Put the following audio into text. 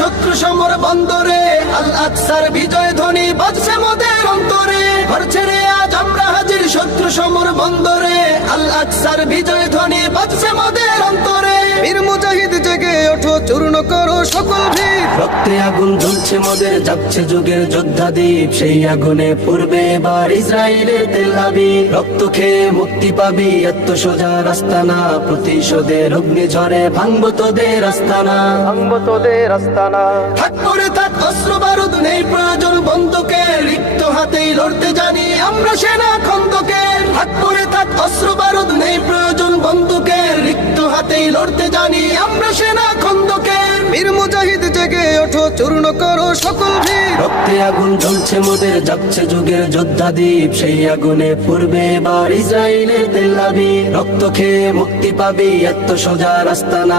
শত্রু সমর বন্দরে, আল আকসার বিজয় ধ্বনি বাজছে মোদের অন্তরে। ঘর ছেড়ে আজ আমরা হাজির শত্রু সমর বন্দরে, আল আকসার বিজয় ধ্বনি বাজছে মোদের অন্তরে। বীর মুজাহিদ জেগে ওঠো, চূর্ণ করো সকল ভিড়। রক্তে আগুন জ্বলছে মোদের, যাচ্ছে যুগের যোদ্ধা দ্বীপ। সেই আগুনে পূর্বে এবার ইসরায়েলের তেল আবিব। রক্ত খেয়ে মুক্তি পাবি, এত সোজা রাস্তা না। প্রতিশোধের অগ্নি ঝরে ভাঙবো তোদের আস্তানা, ভাঙবো তোদের আস্তানা। থাক করে থাক অস্ত্র বারুদ, নেই প্রয়োজন বন্দুকের। রিক্ত হাতেই লড়তে জানি আমরা সেনা খন্দকের। থাক করে থাক অস্ত্র বারুদ, নেই প্রয়োজন বন্দুকের। রিক্ত হাতেই লড়তে জানি আমরা সেনা খন্দকের। বীর মুজাহিদ জেগে ওঠো, চূর্ণ করো সকল ভিড়। রক্তে আগুন জ্বলছে মোদের, যাচ্ছে যুগের যোদ্ধা দ্বীপ। সেই আগুনে পূর্বে এবার ইসরায়েলের তেল আবিব। রক্ত খেয়ে মুক্তি পাবি, এত সোজা রাস্তা না।